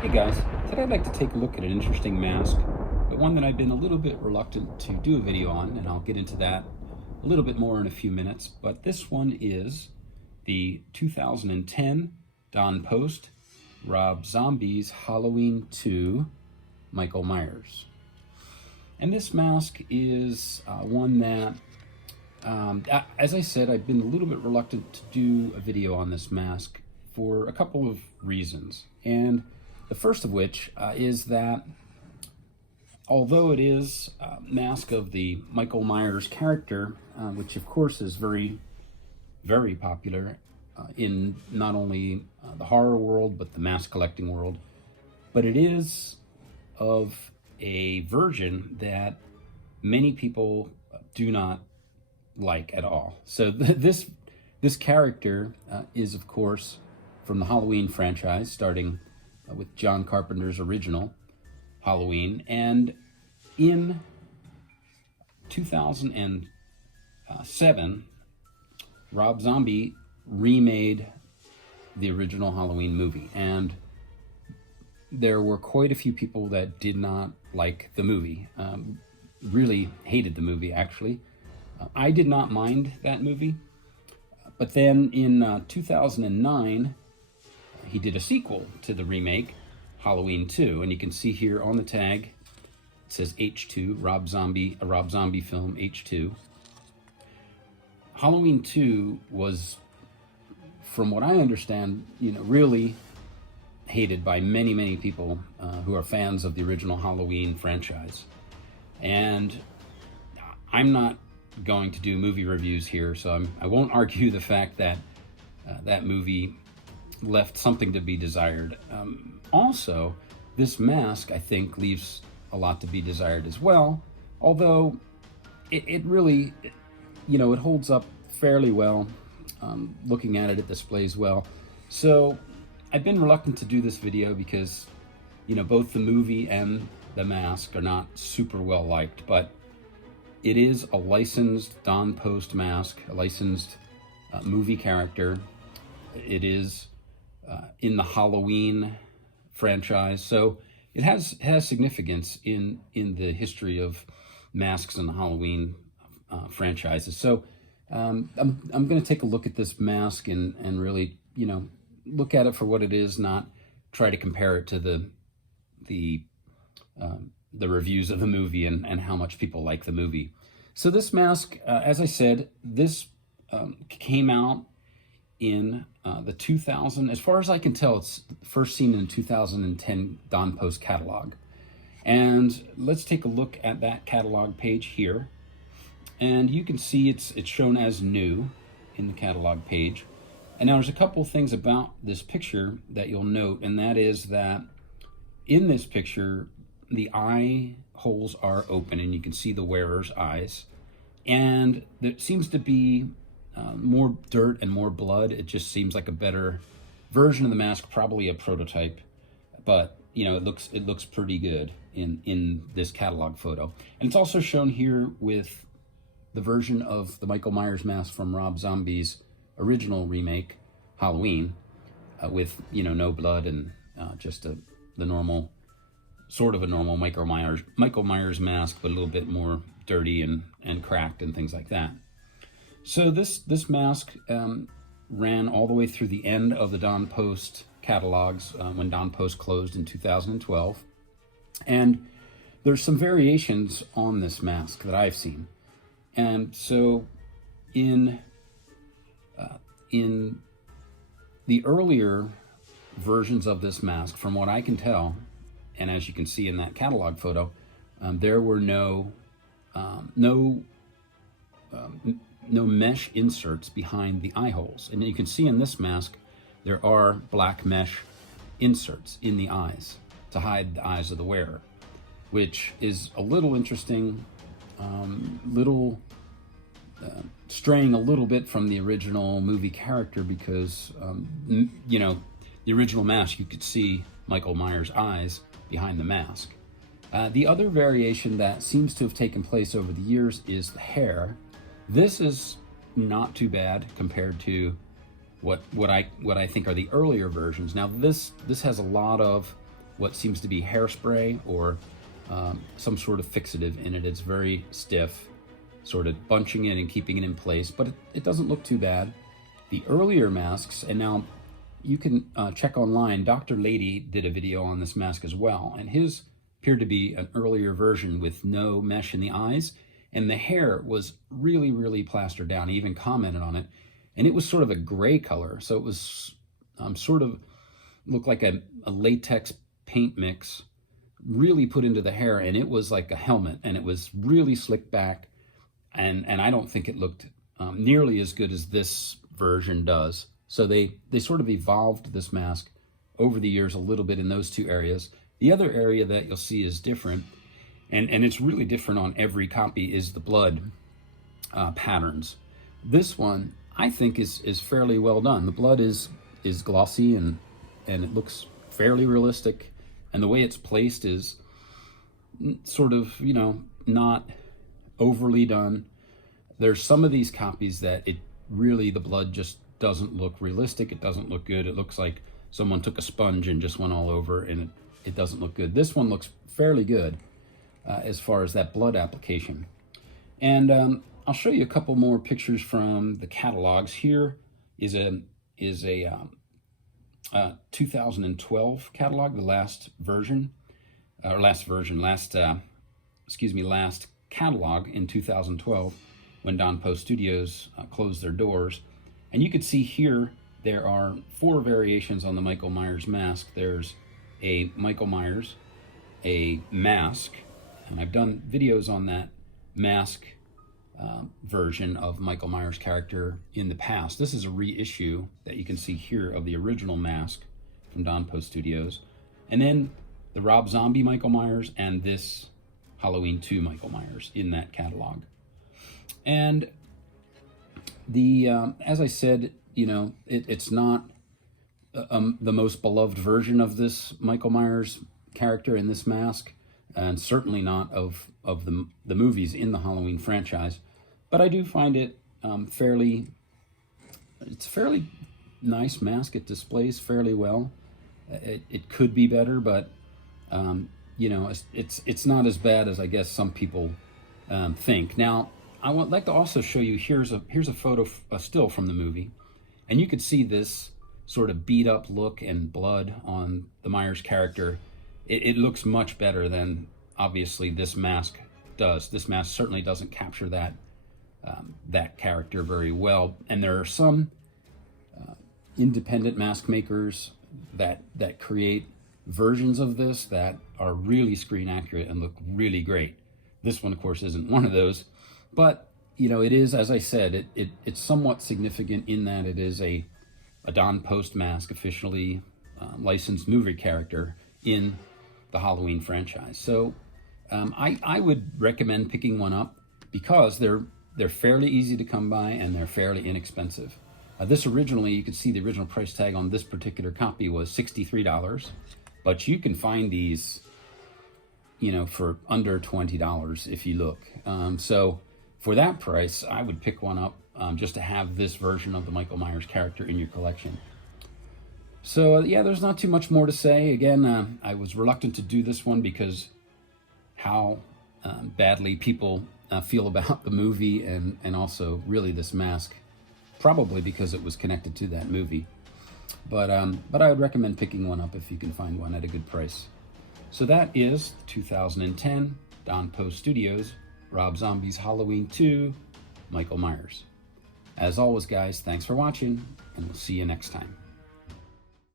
Hey guys, today I'd like to take a look at an interesting mask, but one that I've been a little bit reluctant to do a video on, and I'll get into that a little bit more in a few minutes. But this one is the 2010 Don Post Rob Zombie's Halloween 2 Michael Myers. And this mask is one that, as I said, I've been a little bit reluctant to do a video on this mask for a couple of reasons. And the first of which is that although it is a mask of the Michael Myers character, which of course is very, very popular in not only the horror world, but the mask collecting world, but it is of a version that many people do not like at all. So this character is, of course, from the Halloween franchise, starting with John Carpenter's original Halloween. And in 2007, Rob Zombie remade the original Halloween movie. And there were quite a few people that did not like the movie, really hated the movie, actually. I did not mind that movie. But then in 2009, he did a sequel to the remake, Halloween 2, and you can see here on the tag, it says H2, Rob Zombie, a Rob Zombie film, H2. Halloween 2 was, from what I understand, really hated by many, many people who are fans of the original Halloween franchise. And I'm not going to do movie reviews here, so I won't argue the fact that that movie left something to be desired. Also, this mask, I think, leaves a lot to be desired as well, although it really, it holds up fairly well. Looking at it, it displays well. So I've been reluctant to do this video because, both the movie and the mask are not super well liked, but it is a licensed Don Post mask, a licensed movie character. It is in the Halloween franchise, so it has significance in the history of masks and the Halloween franchises. So I'm going to take a look at this mask and really look at it for what it is, not try to compare it to the reviews of the movie and how much people like the movie. So this mask, as I said, this came out in the 2000, as far as I can tell, it's first seen in the 2010 Don Post catalog. And let's take a look at that catalog page here. And you can see it's shown as new in the catalog page. And now there's a couple things about this picture that you'll note, and that is that in this picture, the eye holes are open and you can see the wearer's eyes. And there seems to be more dirt and more blood. It just seems like a better version of the mask, probably a prototype, but it looks pretty good in this catalog photo. And it's also shown here with the version of the Michael Myers mask from Rob Zombie's original remake, Halloween, with no blood and just the normal, sort of a normal Michael Myers mask, but a little bit more dirty and cracked and things like that. So this mask ran all the way through the end of the Don Post catalogs when Don Post closed in 2012. And there's some variations on this mask that I've seen. And so in the earlier versions of this mask, from what I can tell, and as you can see in that catalog photo, there were no mesh inserts behind the eye holes. And you can see in this mask, there are black mesh inserts in the eyes to hide the eyes of the wearer, which is a little interesting, straying a little bit from the original movie character because, the original mask, you could see Michael Myers' eyes behind the mask. The other variation that seems to have taken place over the years is the hair. This is not too bad compared to what I think are the earlier versions. Now this has a lot of what seems to be hairspray or some sort of fixative in it. It's very stiff, sort of bunching it and keeping it in place, but it doesn't look too bad. The earlier masks, and now you can check online, Dr. Lady did a video on this mask as well, and his appeared to be an earlier version with no mesh in the eyes, and the hair was really, really plastered down. He even commented on it, and it was sort of a gray color, so it was sort of looked like a latex paint mix really put into the hair, and it was like a helmet, and it was really slicked back, and I don't think it looked nearly as good as this version does. So they sort of evolved this mask over the years a little bit in those two areas. The other area that you'll see is different, and it's really different on every copy, is the blood patterns. This one, I think, is fairly well done. The blood is glossy and it looks fairly realistic, and the way it's placed is sort of, you know, not overly done. There's some of these copies that it really, the blood just doesn't look realistic. It doesn't look good. It looks like someone took a sponge and just went all over, and it doesn't look good. This one looks fairly good as far as that blood application. And I'll show you a couple more pictures from the catalogs. Here is a 2012 catalog, the last catalog in 2012, when Don Post Studios closed their doors. And you can see here there are 4 variations on the Michael Myers mask. There's a Michael Myers, a mask, and I've done videos on that mask version of Michael Myers character in the past. This is a reissue that you can see here of the original mask from Don Post Studios. And then the Rob Zombie Michael Myers and this Halloween 2 Michael Myers in that catalog. And the as I said, you know, it's not the most beloved version of this Michael Myers character in this mask, and certainly not of the movies in the Halloween franchise. But I do find it it's a fairly nice mask. It displays fairly well. It could be better, but you know, it's not as bad as I guess some people think. Now, I would like to also show you, here's a photo, a still from the movie, and you could see this sort of beat up look and blood on the Myers character. It looks much better than obviously this mask does. This mask certainly doesn't capture that character very well, and there are some independent mask makers that create versions of this that are really screen accurate and look really great. This one, of course, isn't one of those, but you know, it is, as I said, it's somewhat significant in that it is a Don Post mask, officially licensed movie character in the Halloween franchise. So I would recommend picking one up because they're fairly easy to come by and they're fairly inexpensive. This originally, you could see the original price tag on this particular copy was $63, but you can find these, you know, for under $20 if you look. So for that price, I would pick one up just to have this version of the Michael Myers character in your collection. So yeah, there's not too much more to say. Again, I was reluctant to do this one because how badly people feel about the movie and also really this mask, probably because it was connected to that movie. But I would recommend picking one up if you can find one at a good price. So that is 2010 Don Post Studios Rob Zombie's Halloween 2 Michael Myers. As always, guys, thanks for watching, and we'll see you next time.